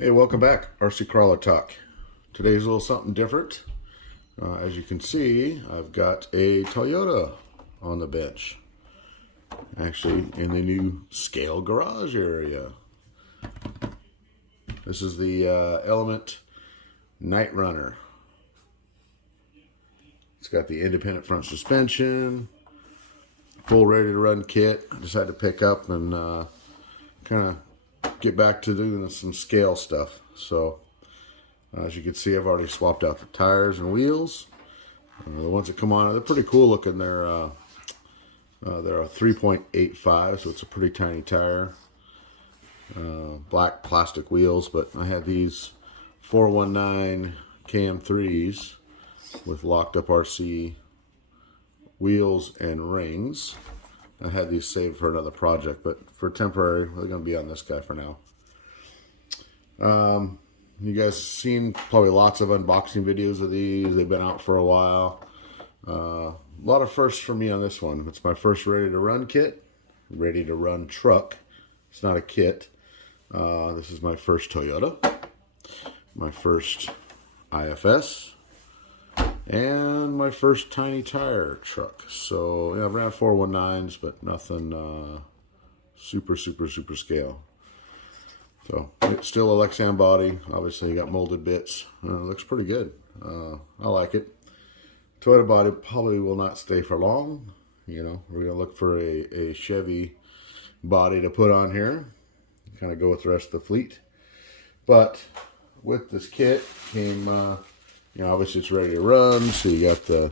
Hey, welcome back, RC Crawler Talk. Today's a little something different. As you can see, I've got a Toyota on the bench. Actually, in the new scale garage area. This is the Element Knightrunner. It's got the independent front suspension, full ready to run kit. I just had to pick up and kind of get back to doing some scale stuff. So as you can see, I've already swapped out the tires and wheels. The ones that come on, they're pretty cool looking. They're a 3.85, so it's a pretty tiny tire. Black plastic wheels, but I had these 419 KM3s with locked up RC wheels and rings. I had these saved for another project, but for temporary, they're going to be on this guy for now. You guys seen probably lots of unboxing videos of these. They've been out for a while. A lot of firsts for me on this one. It's my first ready to run kit, ready to run truck. It's not a kit. This is my first Toyota, my first IFS, and my first tiny tire truck. So yeah, I've ran 419s, but nothing super scale. So it's still a Lexan body. Obviously you got molded bits. It looks pretty good. I like it. Toyota body probably will not stay for long. You know, we're gonna look for a Chevy body to put on here. Kind of go with the rest of the fleet. But with this kit came, you know, obviously it's ready to run. So you got the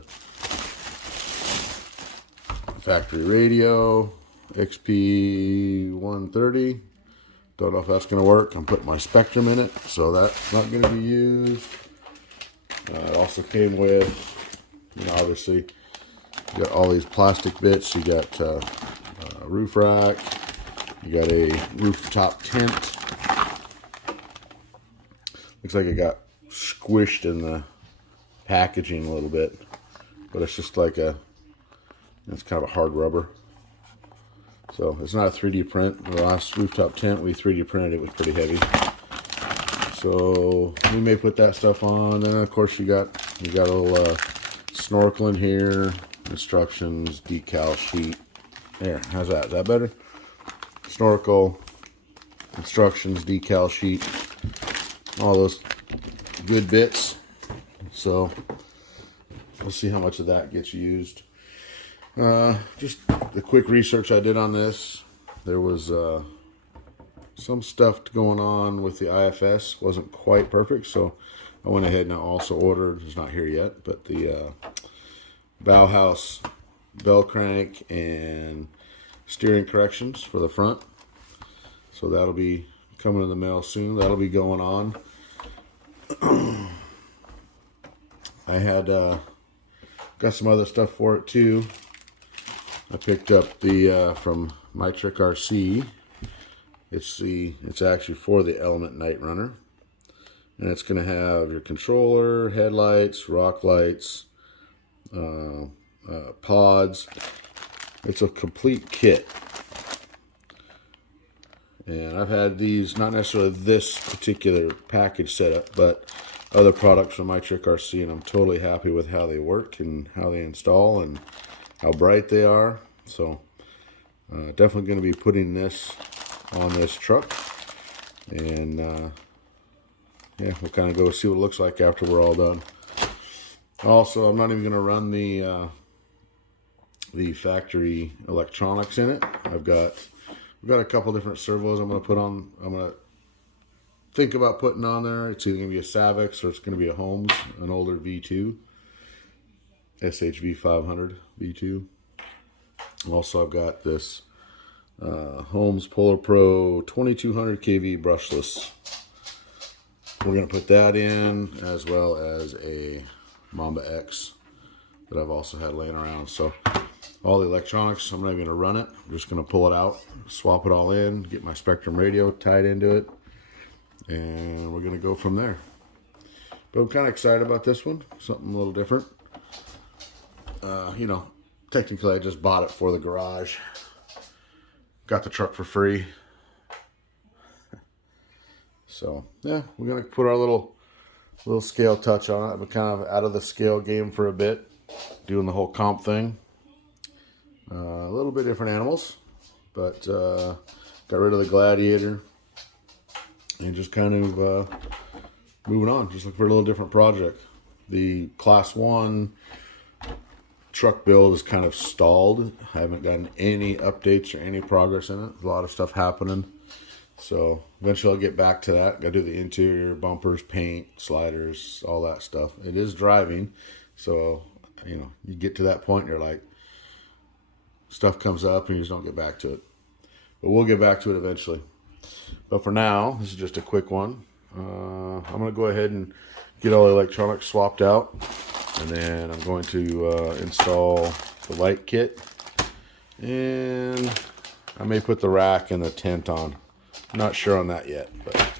factory radio, XP130. Don't know if that's going to work. I'm putting my Spectrum in it, so that's not going to be used. It also came with, you know, obviously, you got all these plastic bits. You got a roof rack. You got a rooftop tent. Looks like it got squished in the packaging a little bit, but it's just like it's kind of a hard rubber. So it's not a 3D print. The last rooftop tent we 3D printed, it was pretty heavy. So we may put that stuff on. Then of course you got a little snorkeling here, instructions, decal sheet. There, how's that? Is that better? Snorkel, instructions, decal sheet, all those good bits. So we'll see how much of that gets used. Just the quick research I did on this, there was some stuff going on with the IFS. Wasn't quite perfect, so I went ahead and I also ordered, it's not here yet, but the Bauhaus bell crank and steering corrections for the front. So that'll be coming in the mail soon. That'll be going on. I had got some other stuff for it too. I picked up the from Knightrunner. It's actually for the Element Knightrunner, and it's going to have your controller, headlights, rock lights, pods. It's a complete kit, and I've had these, not necessarily this particular package setup, but other products from Knightrunner, and I'm totally happy with how they work and how they install and how bright they are. So definitely going to be putting this on this truck, and yeah, we'll kind of go see what it looks like after we're all done. Also, I'm not even going to run the factory electronics in it. We've got a couple different servos I'm going to put on. I'm going to think about putting on there. It's either going to be a Savix or it's going to be a Holmes, an older V2, SHV 500 V2. Also, I've got this Holmes Polar Pro 2200 kV brushless. We're going to put that in, as well as a Mamba X that I've also had laying around. So all the electronics, I'm not even going to run it. I'm just going to pull it out, swap it all in, get my Spectrum radio tied into it, and we're going to go from there. But I'm kind of excited about this one, something a little different. You know, technically I just bought it for the garage. Got the truck for free. So yeah, we're gonna put our little scale touch on it. I've been kind of out of the scale game for a bit, doing the whole comp thing. A little bit different animals, but got rid of the Gladiator and just kind of moving on. Just looking for a little different project. The Class 1 truck build is kind of stalled. I haven't gotten any updates or any progress in it. A lot of stuff happening. So eventually I'll get back to that. Gotta do the interior, bumpers, paint, sliders, all that stuff. It is driving. So, you know, you get to that point and you're like, stuff comes up and you just don't get back to it. But we'll get back to it eventually. But for now, this is just a quick one. I'm gonna go ahead and get all the electronics swapped out. And then I'm going to install the light kit. And I may put the rack and the tent on. I'm not sure on that yet, but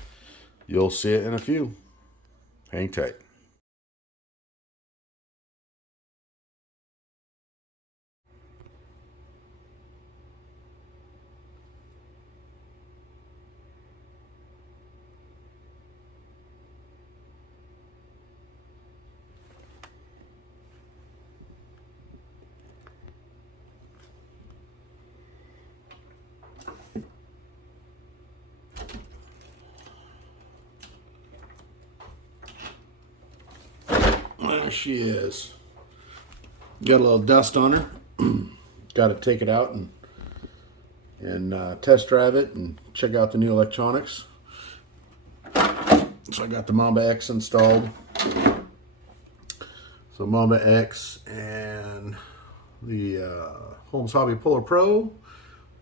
you'll see it in a few. Hang tight. There she is. Got a little dust on her. Got to take it out and test drive it and check out the new electronics. So I got the Mamba X installed. So Mamba X and the Holmes Hobby Polar Pro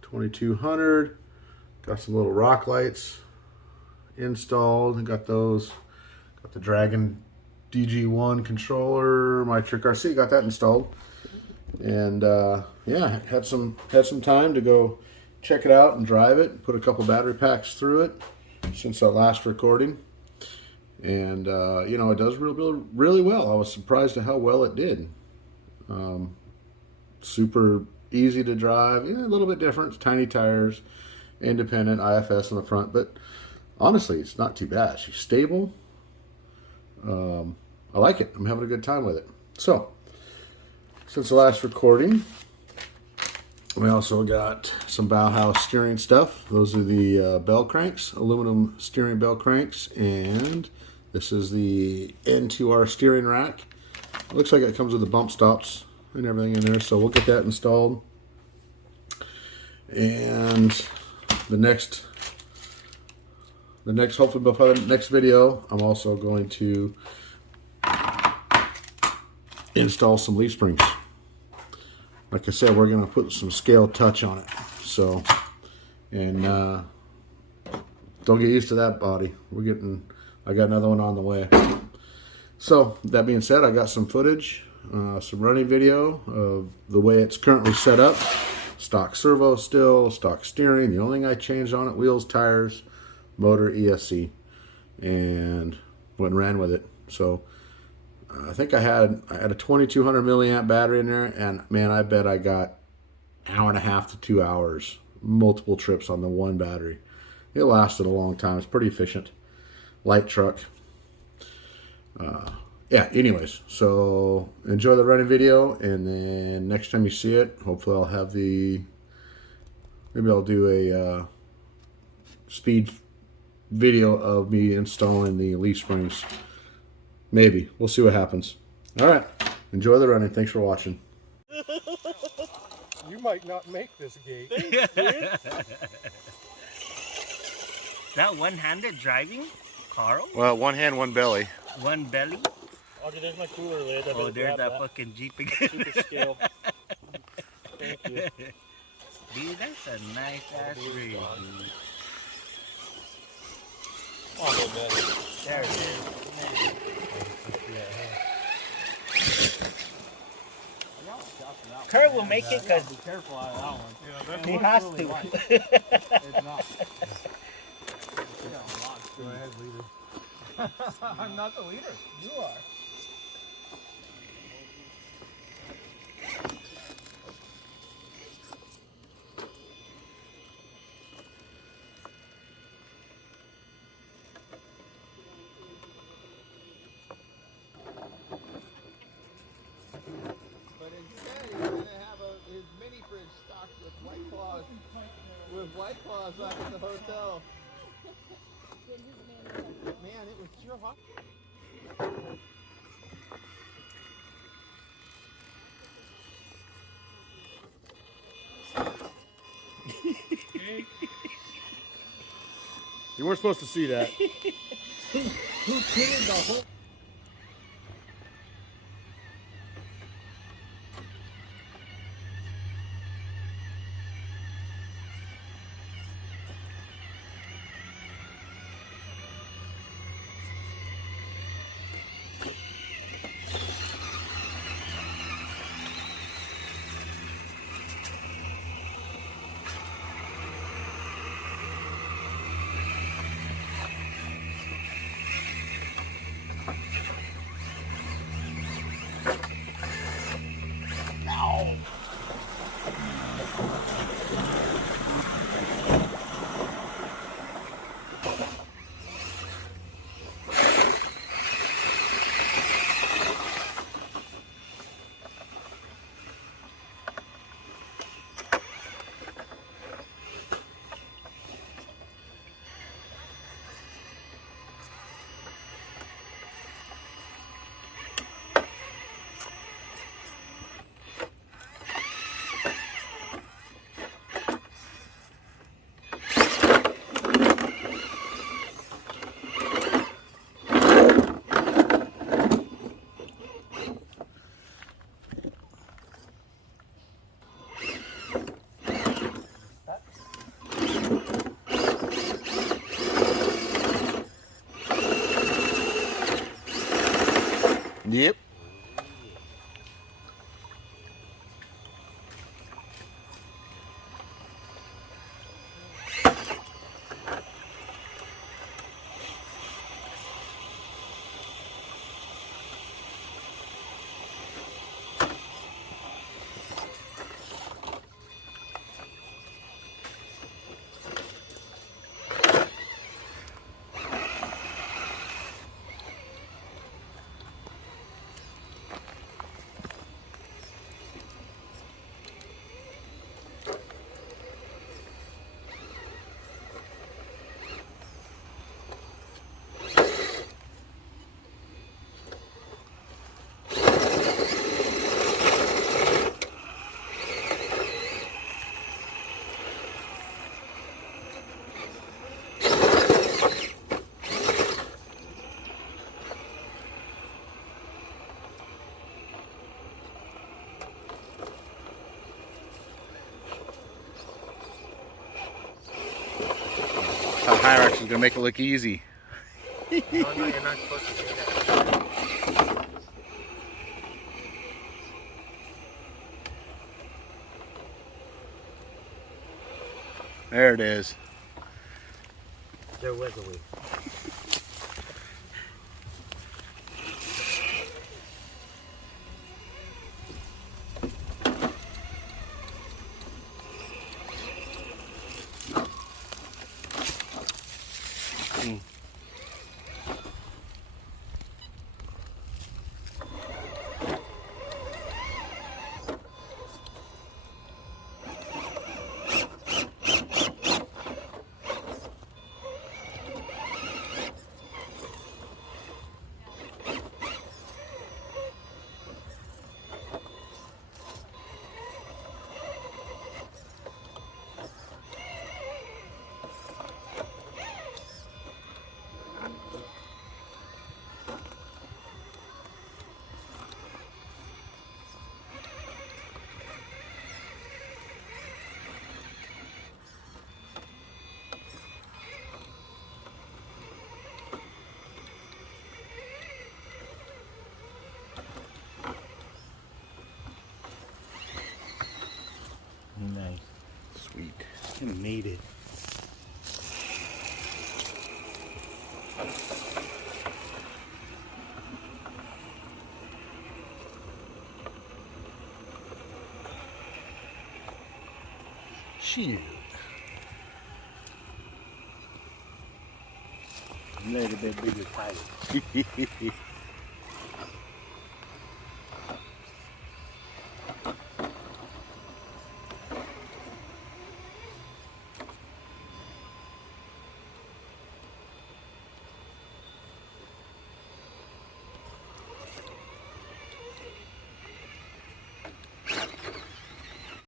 2200. Got some little rock lights installed. Got those. Got the Dragon DG1 controller, my sorrca, got that installed, and yeah, had some time to go check it out and drive it. Put a couple battery packs through it since our last recording, and you know, it does really well. I was surprised at how well it did. Super easy to drive, yeah, a little bit different, tiny tires, independent, IFS on the front, but honestly, it's not too bad. She's stable. I like it. I'm having a good time with it. So, since the last recording, we also got some Bauhaus steering stuff. Those are the bell cranks, aluminum steering bell cranks, and this is the N2R steering rack. It looks like it comes with the bump stops and everything in there, so we'll get that installed. And the next hopefully before the next video, I'm also going to install some leaf springs. Like I said, we're going to put some scale touch on it. So, and don't get used to that body. I got another one on the way. So, that being said, I got some footage, some running video of the way it's currently set up. Stock servo still, stock steering. The only thing I changed on it, wheels, tires, motor, ESC, and went and ran with it. So I think I had a 2200 milliamp battery in there, and man, I bet I got an hour and a half to 2 hours, multiple trips on the one battery. It lasted a long time. It's pretty efficient. Light truck. Yeah, anyways, so enjoy the running video, and then next time you see it, hopefully I'll have maybe I'll do a speed video of me installing the leaf springs. Maybe. We'll see what happens. All right. Enjoy the running. Thanks for watching. You might not make this gate. That one-handed driving, Carl? Well, one hand, one belly. One belly? Oh, there's my cooler lid. Oh, there's that fucking Jeep again. Super scale. Thank you. Dude, that's a nice ass rig, dude. Oh, man. There it is. Kurt will make it because Be careful out of that one. he has to. It's not. Go ahead, leader. I'm not the leader. You are. White Claws back at the hotel. Man, it was sure hot. You weren't supposed to see that. Who pitted the whole... Yep. Hyrax is gonna make it look easy. No, you're not supposed to do that. There it is. There was a way. Nice. Sweet. I made it. Shoot. A little bit bigger title.